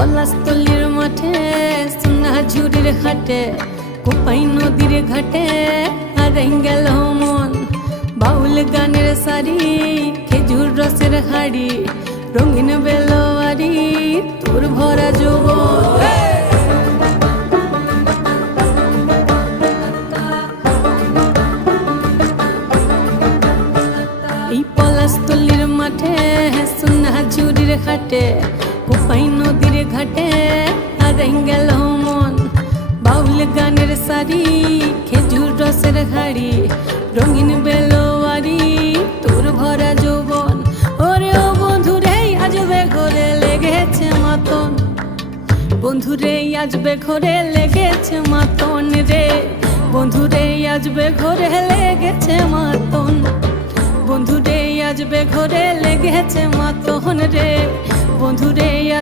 পলাশতলির মাঠে সোনা ঝুড়ির হাটে কোপাই নদীর ঘাটে হারাই গেল মন। বাউল গানের সারি খেজুর রসের হাড়ি রঙিন বেলোয়ারি তোর ভরা যৌবন। এই পলাশতলির মাঠে সোনা ঝুড়ির হাটে কোপাই নদীর ঘাটে হারাই গেল মন। বাউল গানের সারি খেজুর রসের হাড়ি রঙিন বেলোয়ারি তোর ভরা যৌবন। ওরে ও বন্ধুরে আজবে ঘরে লেগেছে মাতন, বন্ধুরে আজবে ঘরে লেগেছে মাতন রে, বন্ধুরে আজবে ঘরে লেগেছে মাতন, বন্ধুরে আজবে ঘরে লেগেছে মাতন রে, বন্ধুরে।